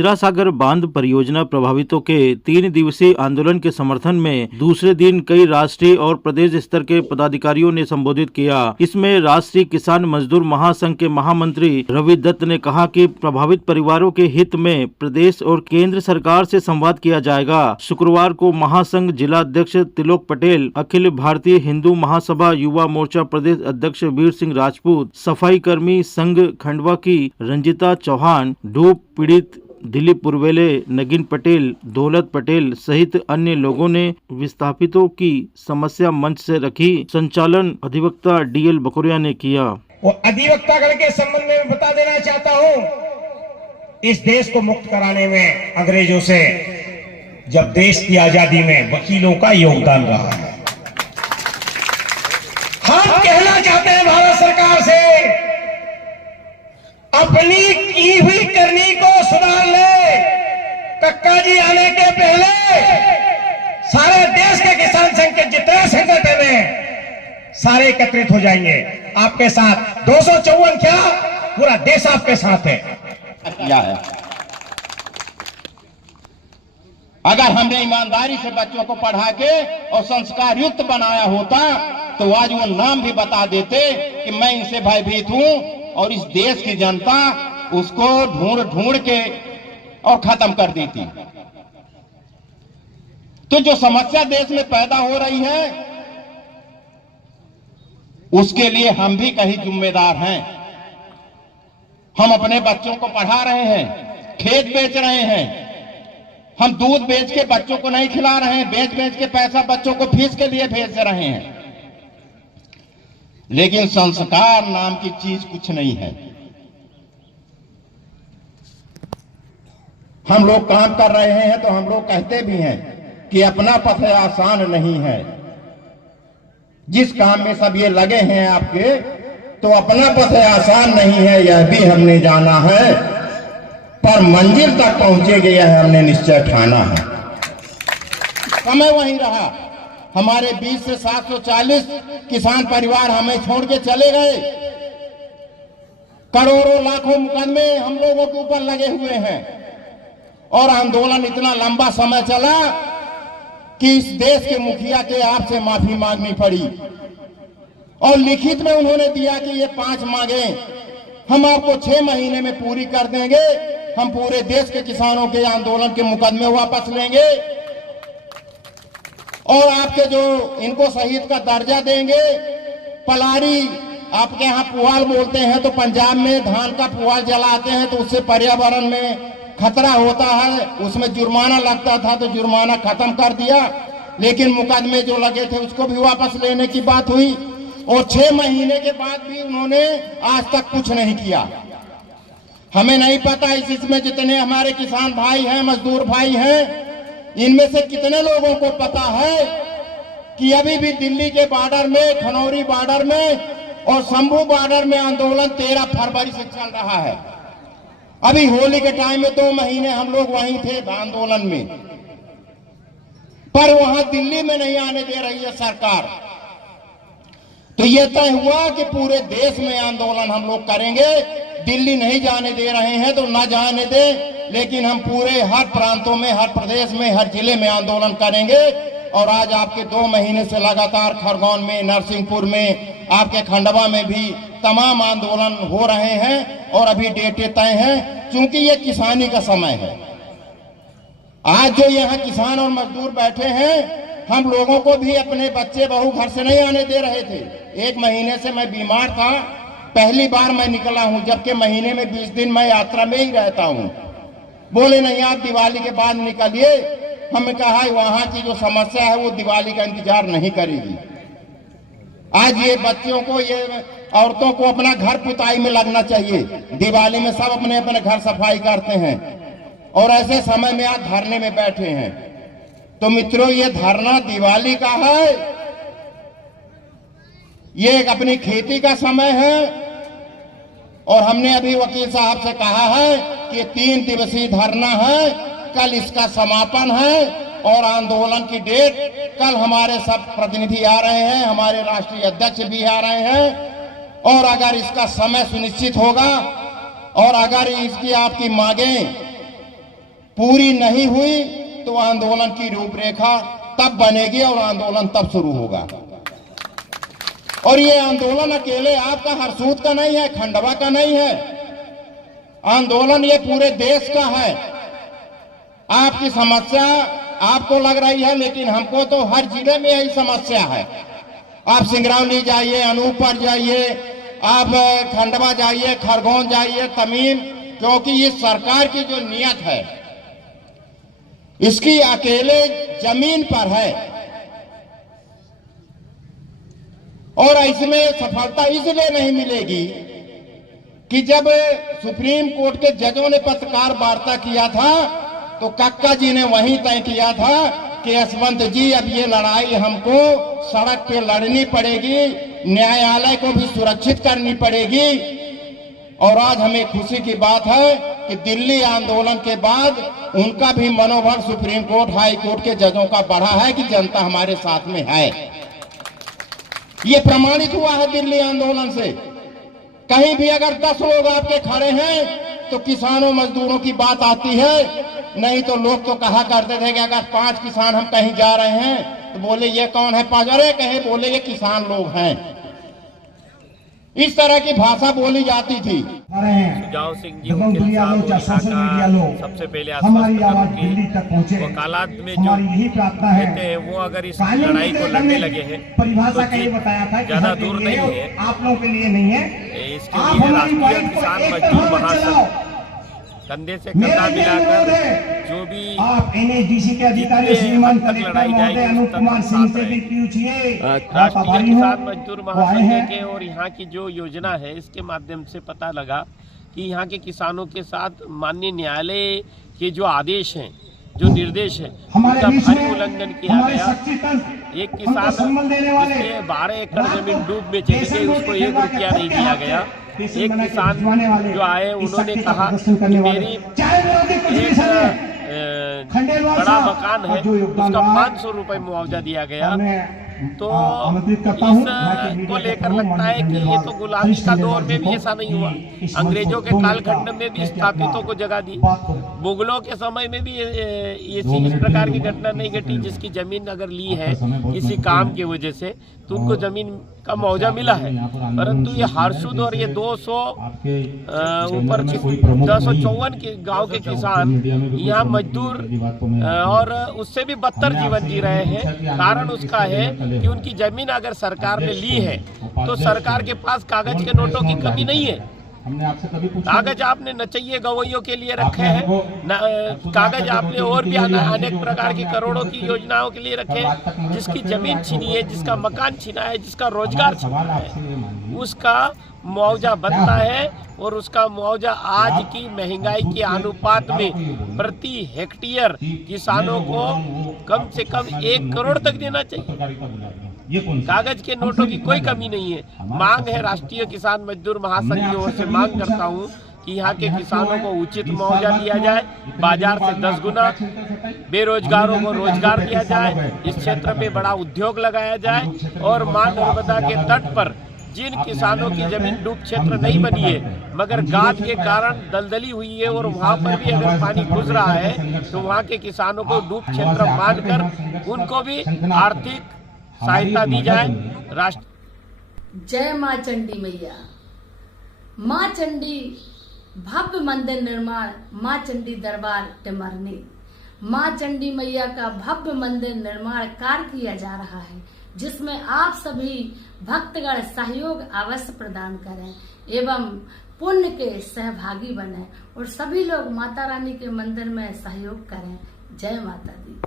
इंदिरा सागर बांध परियोजना प्रभावितों के 3 दिवसीय आंदोलन के समर्थन में दूसरे दिन कई राष्ट्रीय और प्रदेश स्तर के पदाधिकारियों ने संबोधित किया। इसमें राष्ट्रीय किसान मजदूर महासंघ के महामंत्री रवि दत्त ने कहा कि प्रभावित परिवारों के हित में प्रदेश और केंद्र सरकार से संवाद किया जाएगा। शुक्रवार को महासंघ जिला अध्यक्ष त्रिलोक पटेल, अखिल भारतीय हिंदू महासभा युवा मोर्चा प्रदेश अध्यक्ष वीर सिंह राजपूत, सफाई कर्मी संघ खंडवा की रंजिता चौहान, धूप पीड़ित दिलीप पुरवेले, नगीन पटेल, दौलत पटेल सहित अन्य लोगों ने विस्थापितों की समस्या मंच से रखी। संचालन अधिवक्ता डीएल बकोरिया ने किया। वो अधिवक्ता गण के संबंध में बता देना चाहता हूं, इस देश को मुक्त कराने में अंग्रेजों से जब देश की आजादी में वकीलों का योगदान रहा है। हम कहना चाहते हैं भारत सरकार से, अपनी की हुई करनी को सुधार ले। कक्का जी आने के पहले सारे देश के किसान संघ के जितने संगठन हैं सारे एकत्रित हो जाएंगे आपके साथ। 254 क्या, पूरा देश आपके साथ है। किया है। अगर हमने ईमानदारी से बच्चों को पढ़ा के और संस्कार युक्त बनाया होता तो आज वो नाम भी बता देते कि मैं इनसे भयभीत हूं और इस देश की जनता उसको ढूंढ ढूंढ के और खत्म कर देती। तो जो समस्या देश में पैदा हो रही है उसके लिए हम भी कहीं जिम्मेदार हैं। हम अपने बच्चों को पढ़ा रहे हैं, खेत बेच रहे हैं, हम दूध बेच के बच्चों को नहीं खिला रहे हैं, बेच बेच के पैसा बच्चों को फीस के लिए भेज रहे हैं, लेकिन संस्कार नाम की चीज कुछ नहीं है। हम लोग काम कर रहे हैं तो हम लोग कहते भी हैं कि अपना पथ आसान नहीं है। जिस काम में सब ये लगे हैं आपके, तो अपना पथ आसान नहीं है, यह भी हमने जाना है, पर मंजिल तक पहुंचेंगे यह हमने निश्चय ठाना है। समय वहीं रहा, हमारे 20 से 740 किसान परिवार हमें छोड़ के चले गए। करोड़ों लाखों मुकदमे हम लोगों के ऊपर लगे हुए हैं और आंदोलन इतना लंबा समय चला कि इस देश के मुखिया के आपसे माफी मांगनी पड़ी और लिखित में उन्होंने दिया कि ये 5 मांगें हम आपको 6 महीने में पूरी कर देंगे। हम पूरे देश के किसानों के आंदोलन के मुकदमे वापस लेंगे और आपके जो इनको शहीद का दर्जा देंगे। पलारी आपके यहाँ पुआल बोलते हैं, तो पंजाब में धान का पुआल जलाते हैं तो उससे पर्यावरण में खतरा होता है, उसमें जुर्माना लगता था तो जुर्माना खत्म कर दिया, लेकिन मुकदमे जो लगे थे उसको भी वापस लेने की बात हुई और 6 महीने के बाद भी उन्होंने आज तक कुछ नहीं किया। हमें नहीं पता इसमें जितने हमारे किसान भाई हैं, मजदूर भाई हैं, इनमें से कितने लोगों को पता है कि अभी भी दिल्ली के बॉर्डर में, खनौरी बॉर्डर में और शंभू बॉर्डर में आंदोलन 13 फरवरी से चल रहा है। अभी होली के टाइम में 2 महीने हम लोग वहीं थे आंदोलन में, पर वहां दिल्ली में नहीं आने दे रही है सरकार। तो यह तय हुआ कि पूरे देश में आंदोलन हम लोग करेंगे। दिल्ली नहीं जाने दे रहे हैं तो ना जाने दे, लेकिन हम पूरे हर प्रांतों में, हर प्रदेश में, हर जिले में आंदोलन करेंगे। और आज आपके 2 महीने से लगातार खरगोन में, नरसिंहपुर में, आपके खंडवा में भी तमाम आंदोलन हो रहे हैं और अभी डेटें तय हैं, क्योंकि ये किसानी का समय है। आज जो यहाँ किसान और मजदूर बैठे हैं, हम लोगों को भी अपने बच्चे बहू घर से नहीं आने दे रहे थे। 1 महीने से मैं बीमार था, पहली बार मैं निकला हूं, जबकि महीने में 20 दिन मैं यात्रा में ही रहता हूं। बोले नहीं, आप दिवाली के बाद निकलिए। हमने कहा वहां की जो समस्या है वो दिवाली का इंतजार नहीं करेगी। आज ये बच्चों को, ये औरतों को अपना घर पुताई में लगना चाहिए। दिवाली में सब अपने अपने घर सफाई करते हैं और ऐसे समय में आज धरने में बैठे हैं। तो मित्रों, ये धरना दिवाली का है, ये एक अपनी खेती का समय है और हमने अभी वकील साहब से कहा है कि 3 दिवसीय धरना है, कल इसका समापन है और आंदोलन की डेट कल हमारे सब प्रतिनिधि आ रहे हैं, हमारे राष्ट्रीय अध्यक्ष भी आ रहे हैं और अगर इसका समय सुनिश्चित होगा और अगर इसकी आपकी मांगें पूरी नहीं हुई तो आंदोलन की रूपरेखा तब बनेगी और आंदोलन तब शुरू होगा। और ये आंदोलन अकेले आपका हरसूद का नहीं है, खंडवा का नहीं है, आंदोलन ये पूरे देश का है। आपकी समस्या आपको लग रही है, लेकिन हमको तो हर जिले में यही समस्या है। आप सिंगरौली जाइए, अनूपपुर जाइए, आप खंडवा जाइए, खरगोन जाइए, तमीम, क्योंकि ये सरकार की जो नीयत है इसकी अकेले जमीन पर है। और इसमें सफलता इसलिए नहीं मिलेगी कि जब सुप्रीम कोर्ट के जजों ने पत्रकार वार्ता किया था तो कक्का जी ने वहीं तय किया था कि यशवंत जी अब ये लड़ाई हमको सड़क पे लड़नी पड़ेगी, न्यायालय को भी सुरक्षित करनी पड़ेगी। और आज हमें खुशी की बात है कि दिल्ली आंदोलन के बाद उनका भी मनोबल सुप्रीम कोर्ट, हाई कोर्ट के जजों का बढ़ा है कि जनता हमारे साथ में है। ये प्रमाणित हुआ है दिल्ली आंदोलन से। कहीं भी अगर 10 लोग आपके खड़े हैं तो किसानों मजदूरों की बात आती है, नहीं तो लोग तो कहा करते थे कि अगर 5 किसान हम कहीं जा रहे हैं तो बोले ये कौन है 5, अरे कहे बोले ये किसान लोग हैं। इस तरह की भाषा बोली जाती थी। सुजाव सिंह जी उनके साथ सबसे पहले आश्वस्त करूं कि वकालत में जो कहते हैं वो अगर इस लड़ाई को लड़ने लगे हैं तो ज्यादा दूर नहीं है। आप लोगों के लिए नहीं है। इसके लिए राष्ट्रीय किसान मजदूर महासंघ कंधे से कंधा मिलाकर जो भी आप एनएचडीसी के अधिकारी श्रीमान तक लड़ाई जाएगी अनूप कुमार सिंह से भी पूछिए। राष्ट्रीय किसान मजदूर महासंघ के और यहाँ की जो योजना है इसके माध्यम से पता लगा कि यहाँ के किसानों के साथ माननीय न्यायालय के जो आदेश हैं, जो निर्देश है, उनका भारी उल्लंघन किया गया। एक किसान जिसके 12 एकड़ जमीन डूब में चली गई उसको 1 रुपया नहीं दिया गया। एक किसान जो आए उन्होंने कहा कि मेरी बड़ा मकान है उसका 500 रुपए मुआवजा दिया गया। तो इसको लेकर लगता है कि ये तो गुलामी का दौर में भी ऐसा नहीं हुआ, अंग्रेजों के कालखंड में भी स्थापितों को जगह दी, मुगलों के समय में भी इस प्रकार की घटना नहीं घटी। जिसकी जमीन अगर ली है किसी काम की वजह से तो उनको जमीन का मुआवजा मिला है। परंतु ये हरसूद और ये 200 ऊपर 254 के गांव के किसान यहाँ मजदूर और उससे भी बदतर जीवन जी रहे हैं। कारण उसका है कि उनकी जमीन अगर सरकार ने ली है तो सरकार के पास कागज के नोटों की कमी नहीं है। कागज आपने नचैये गवैयों के लिए रखे हैं, कागज आपने और भी अनेक प्रकार की करोड़ों की योजनाओं के लिए रखे हैं। जिसकी जमीन छीनी है, जिसका मकान छीना है, जिसका रोजगार छीना है, उसका मुआवजा बनता है। और उसका मुआवजा आज की महंगाई के अनुपात में प्रति हेक्टेयर किसानों को कम से कम 1 करोड़ तक देना चाहिए। कागज के नोटों की कोई कमी नहीं है। मांग है राष्ट्रीय किसान मजदूर महासंघ की ओर से मांग करता हूं कि यहाँ के किसानों को उचित मुआवजा दिया जाए, बाजार से 10 गुना, बेरोजगारों को रोजगार दिया जाए, इस क्षेत्र में बड़ा उद्योग लगाया जाए। और मां नर्मदा के तट पर जिन किसानों की जमीन डूब क्षेत्र नहीं बनी है मगर गाद के कारण दलदली हुई है और वहां पर भी अगर पानी घुस रहा है तो वहां के किसानों को डूब क्षेत्र मानकर उनको भी आर्थिक सहायता दी जाए। राष्ट्र जय मां चंडी मैया। मां चंडी भव्य मंदिर निर्माण, मां चंडी दरबार टिमरनी। मां चंडी मैया का भव्य मंदिर निर्माण कार्य किया जा रहा है, जिसमें आप सभी भक्तगण सहयोग अवश्य प्रदान करें एवं पुण्य के सहभागी बने और सभी लोग माता रानी के मंदिर में सहयोग करें। जय माता दी।